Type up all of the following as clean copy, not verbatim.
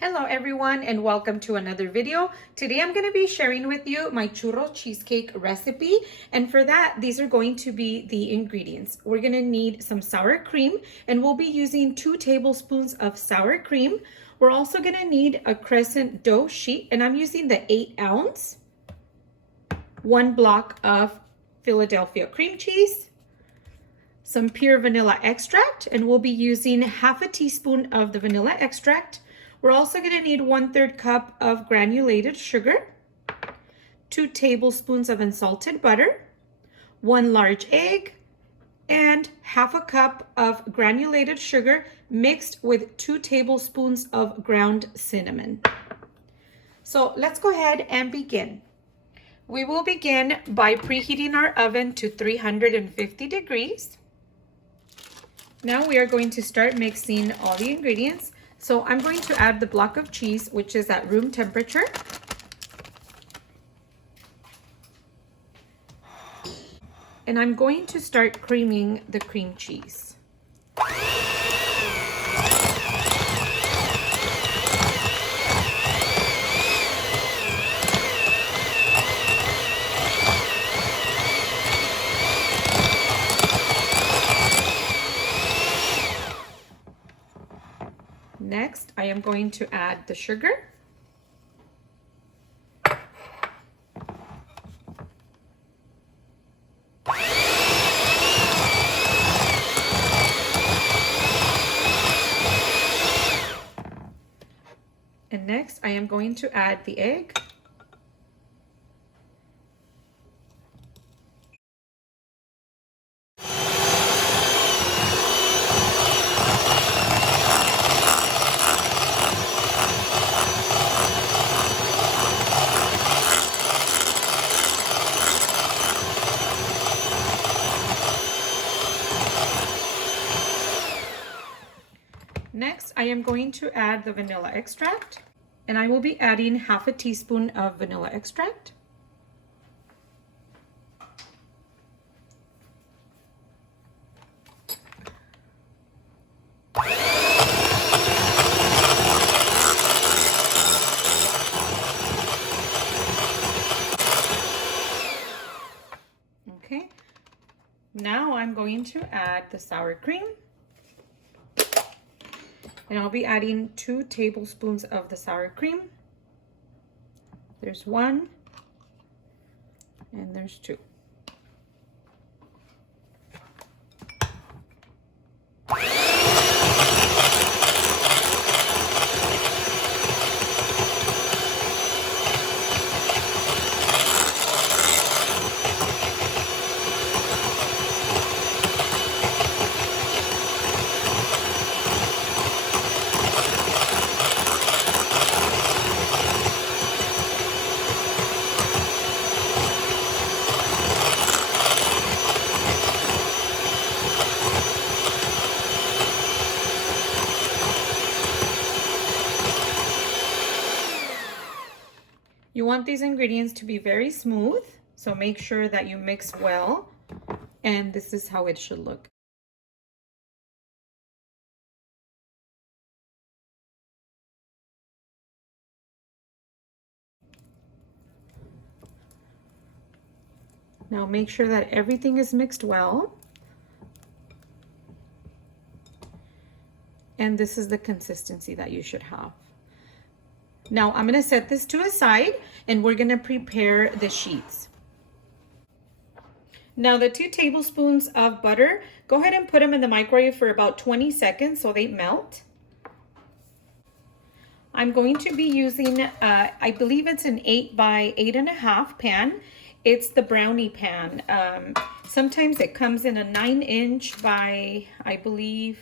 Hello everyone and welcome to another video. Today I'm going to be sharing with you my churro cheesecake recipe, and for that these are going to be the ingredients. We're going to need some sour cream, and we'll be using 2 tablespoons of sour cream. We're also going to need a Crescent Dough Sheet, and I'm using the 8-ounce, 1 block of Philadelphia cream cheese, some pure vanilla extract, and we'll be using half a teaspoon of the vanilla extract. We're also going to need 1/3 cup of granulated sugar, 2 tablespoons of unsalted butter, 1 large egg, and half a cup of granulated sugar mixed with 2 tablespoons of ground cinnamon. So let's go ahead and begin. We will begin by preheating our oven to 350 degrees. Now we are going to start mixing all the ingredients. So I'm going to add the block of cheese, which is at room temperature. And I'm going to start creaming the cream cheese. Next, I am going to add the sugar. And next, I am going to add the egg. Next, I am going to add the vanilla extract, and I will be adding half a teaspoon of vanilla extract. Okay, now I'm going to add the sour cream. And I'll be adding 2 tablespoons of the sour cream. There's 1, and there's 2. You want these ingredients to be very smooth, so make sure that you mix well, and this is how it should look. Now make sure that everything is mixed well. And this is the consistency that you should have. Now I'm going to set this to a side, and we're going to prepare the sheets. Now the 2 tablespoons of butter, go ahead and put them in the microwave for about 20 seconds so they melt. I'm going to be using, I believe it's an 8 by 8.5 pan. It's the brownie pan. Sometimes it comes in a 9-inch by, I believe,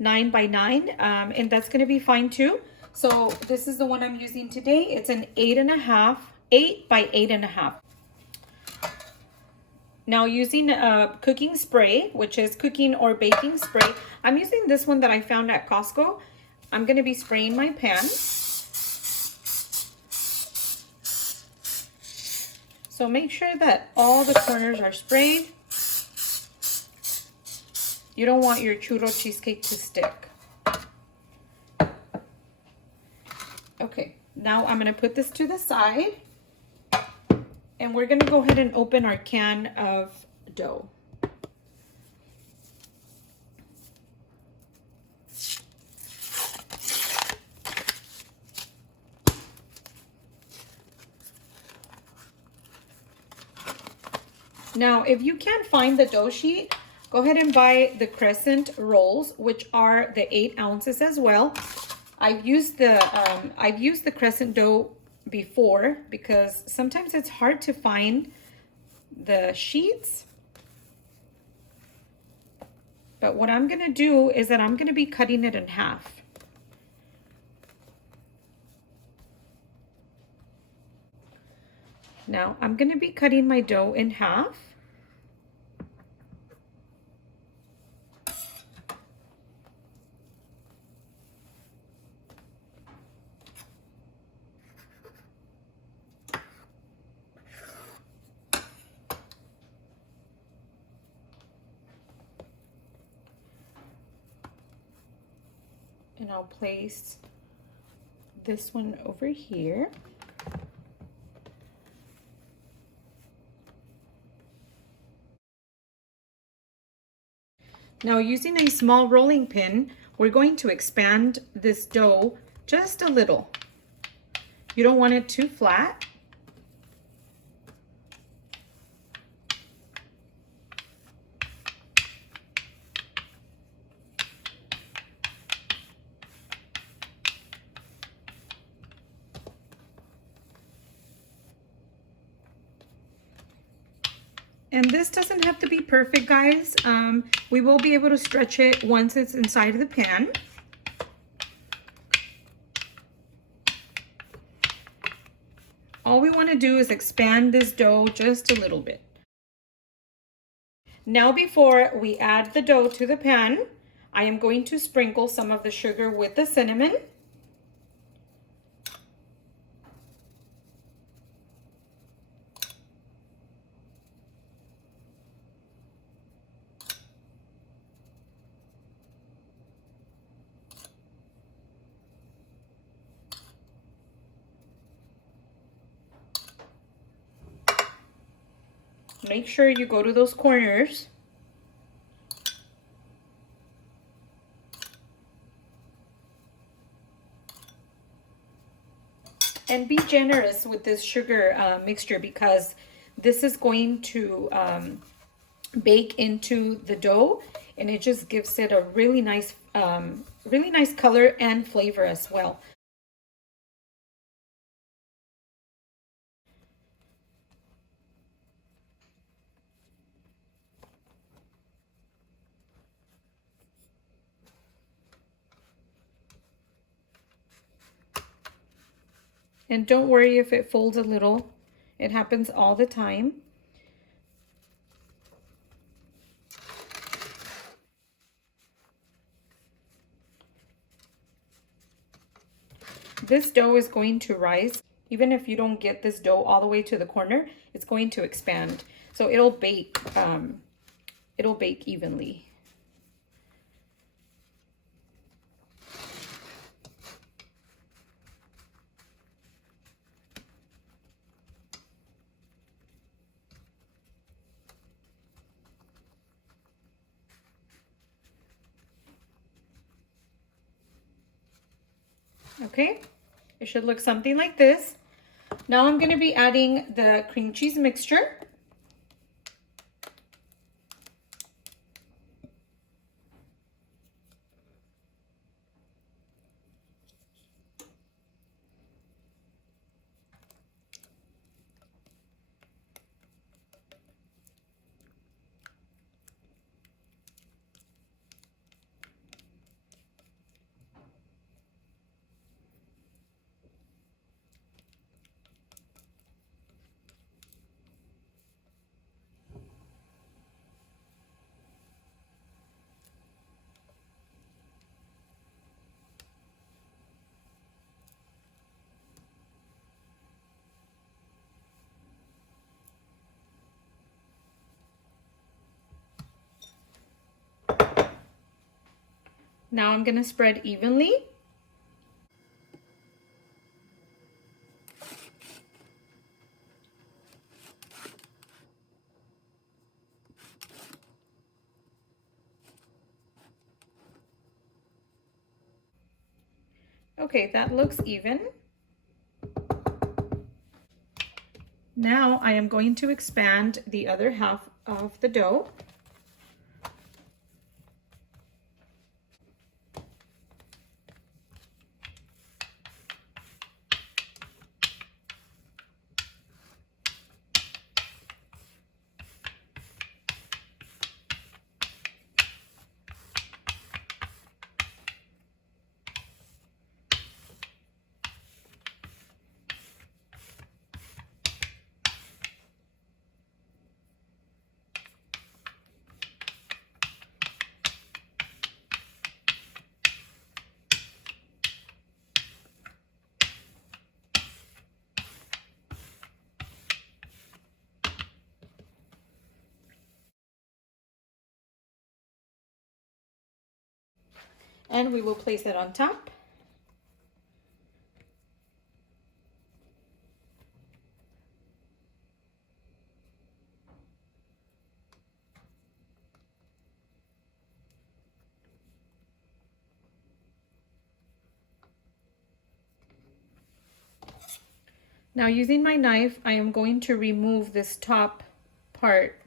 9 by 9, and that's going to be fine too. So this is the one I'm using today. It's an 8 by 8.5. Now using a cooking spray, which is cooking or baking spray, I'm using this one that I found at Costco. I'm going to be spraying my pan. So make sure that all the corners are sprayed. You don't want your churro cheesecake to stick. Now I'm going to put this to the side, and we're going to go ahead and open our can of dough. Now, if you can't find the dough sheet, go ahead and buy the Crescent rolls, which are the 8 ounces as well. I've used the Crescent dough before because sometimes it's hard to find the sheets. But what I'm gonna do is that I'm gonna be cutting it in half. Now I'm gonna be cutting my dough in half. And I'll place this one over here. Now, using a small rolling pin, we're going to expand this dough just a little. You don't want it too flat. And this doesn't have to be perfect, guys. We will be able to stretch it once it's inside of the pan. All we want to do is expand this dough just a little bit. Now, before we add the dough to the pan, I am going to sprinkle some of the sugar with the cinnamon. Make sure you go to those corners. And be generous with this sugar mixture because this is going to bake into the dough, and it just gives it a really nice color and flavor as well. And don't worry if it folds a little. It happens all the time. This dough is going to rise. Even if you don't get this dough all the way to the corner, it's going to expand. So it'll bake evenly. Okay, it should look something like this. Now I'm going to be adding the cream cheese mixture. Now I'm going to spread evenly. Okay, that looks even. Now I am going to expand the other half of the dough. And we will place it on top. Now using my knife, I am going to remove this top part.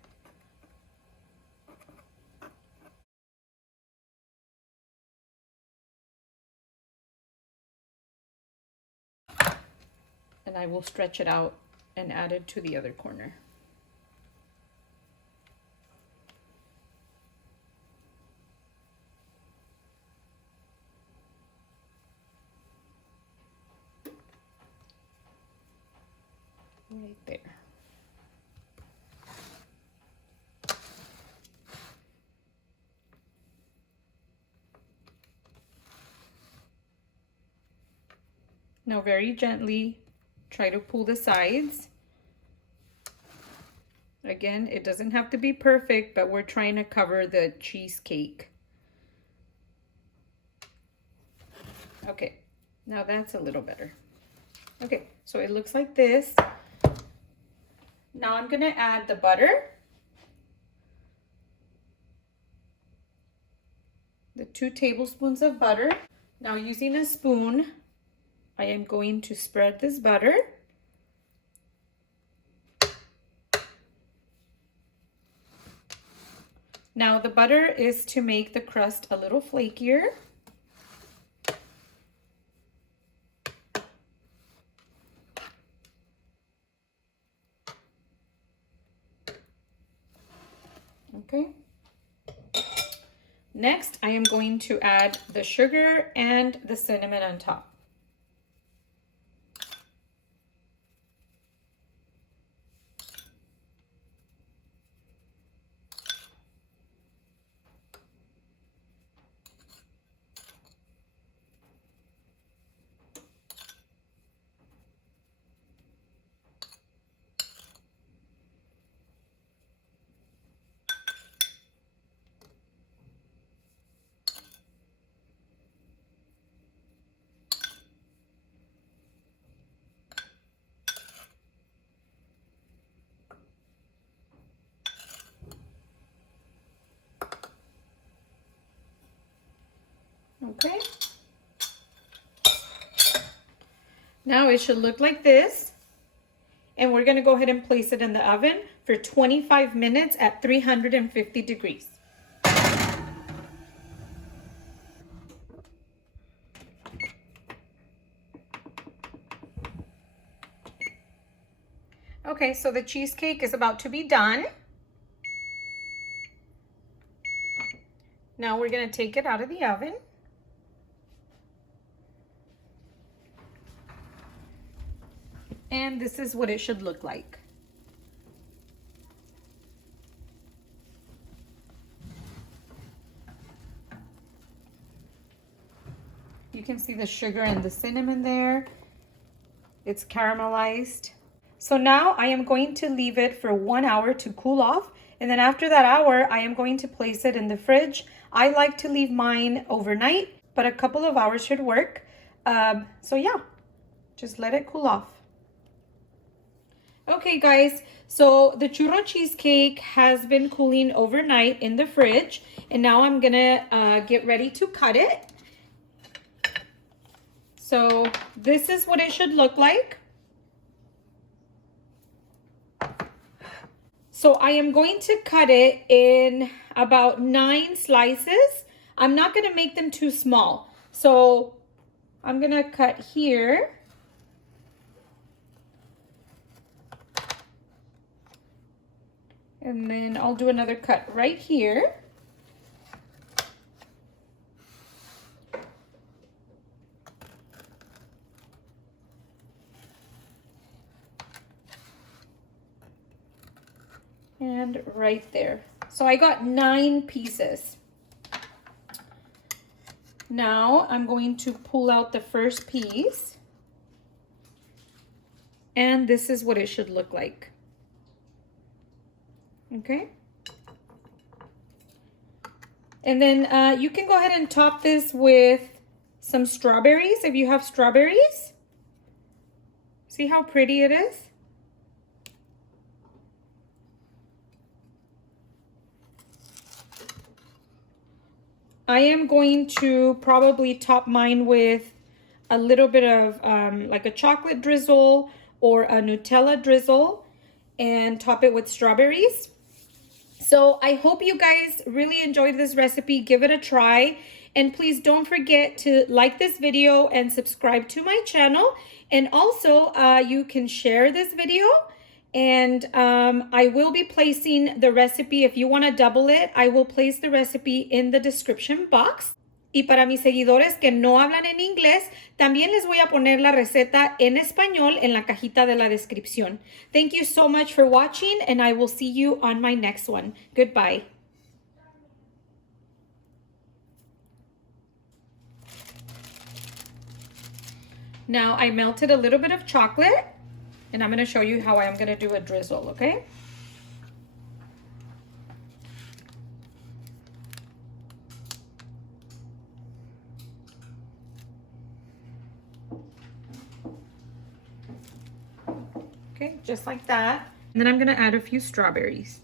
And I will stretch it out and add it to the other corner. Right there. Now very gently try to pull the sides. Again, it doesn't have to be perfect, but we're trying to cover the cheesecake. Okay, now that's a little better. Okay, so it looks like this. Now I'm gonna add the butter. The 2 tablespoons of butter. Now using a spoon, I am going to spread this butter. Now the butter is to make the crust a little flakier. Okay. Next, I am going to add the sugar and the cinnamon on top. Okay. Now it should look like this. And we're gonna go ahead and place it in the oven for 25 minutes at 350 degrees. Okay, so the cheesecake is about to be done. Now we're gonna take it out of the oven. And this is what it should look like. You can see the sugar and the cinnamon there. It's caramelized. So now I am going to leave it for 1 hour to cool off. And then after that hour, I am going to place it in the fridge. I like to leave mine overnight, but a couple of hours should work. So yeah, just let it cool off. Okay guys, so the churro cheesecake has been cooling overnight in the fridge, and now I'm gonna get ready to cut it. So this is what it should look like. So I am going to cut it in about 9 slices. I'm not going to make them too small. So I'm going to cut here. And then I'll do another cut right here. And right there. So I got 9 pieces. Now I'm going to pull out the first piece. And this is what it should look like. Okay. And then you can go ahead and top this with some strawberries if you have strawberries. See how pretty it is? I am going to probably top mine with a little bit of like a chocolate drizzle or a Nutella drizzle and top it with strawberries. So I hope you guys really enjoyed this recipe. Give it a try. And please don't forget to like this video and subscribe to my channel. And also you can share this video. And I will be placing the recipe. If you want to double it, I will place the recipe in the description box. Y para mis seguidores que no hablan en inglés, también les voy a poner la receta en español en la cajita de la descripción. Thank you so much for watching, and I will see you on my next one. Goodbye. Now I melted a little bit of chocolate, and I'm going to show you how I'm going to do a drizzle, okay? Okay, just like that. And then I'm gonna add a few strawberries.